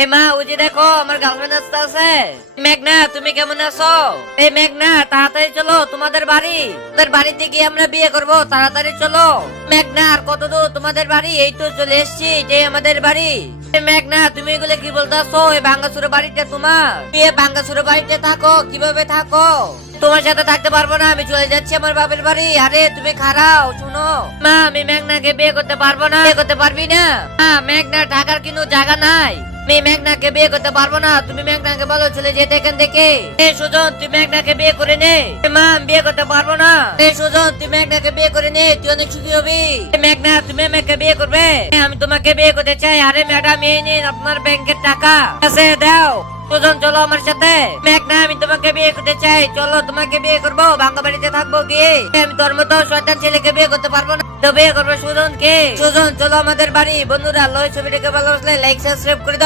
এই মা, ওই যে দেখো আমার গার্লফ্রেন্ড আসতে আছে। মেঘনা, তুমি কেমন আছো? এই মেঘনা, তাড়াতাড়ি চলো তোমাদের বাড়ি। তোমাদের বাড়িতে গিয়ে আমরা বিয়ে করব, তাড়াতাড়ি চলো। মেঘনা, আর কত দূর তোমাদের বাড়ি? এই তো চলে এসছি, এটাই আমাদের বাড়ি। এই মেঘনা, তুমি এগুলো কি বলতেছো? এই ভাঙ্গাচুরো বাড়িটা তোমার? তুমি এই ভাঙ্গাচুরো বাড়িতে থাকো? কিভাবে থাকো? তোমার সাথে থাকতে পারবো না, আমি চলে যাচ্ছি আমার বাপের বাড়ি। আরে তুমি খারাও, শুনো মা, আমি মেঘনাকে বিয়ে করতে পারবো না। বিয়ে করতে পারবি না? মেঘনা ঢাকার কিন্তু জায়গা নাই, আমি মেঘনাকে বিয়ে করতে পারবো না। তুমি মেঘনাকে বলো চলে যেতে এখান থেকে। সুজন, তুই মেঘনাকে বিয়ে করে নে। মা, আমি বিয়ে করতে পারবো না। সুজন, তুই মেঘনাকে বিয়ে করে নে, তুই অনেক সুখী হবি। মেঘনা, তুমি আমাকে বিয়ে করবে? আমি তোমাকে বিয়ে করতে চাই। আরে ম্যাডাম, এই নিন আপনার ব্যাংকের টাকা, আছে দাও। সুজন, চলো আমার সাথে। মেঘনা, আমি তোমাকে বিয়ে করতে চাই, চলো তোমাকে বিয়ে করবো, ভাঙ্গা বাড়িতে থাকবো গিয়ে। আমি তোর মতো শয়তান ছেলেকে বিয়ে করতে পারবো না, তো বিয়ে করবো সুজনকে। সুজন, চলো আমাদের বাড়ি। বন্ধুরা, ছবিটাকে ভালোবাসলে লাইক সাবস্ক্রাইব করে দাও।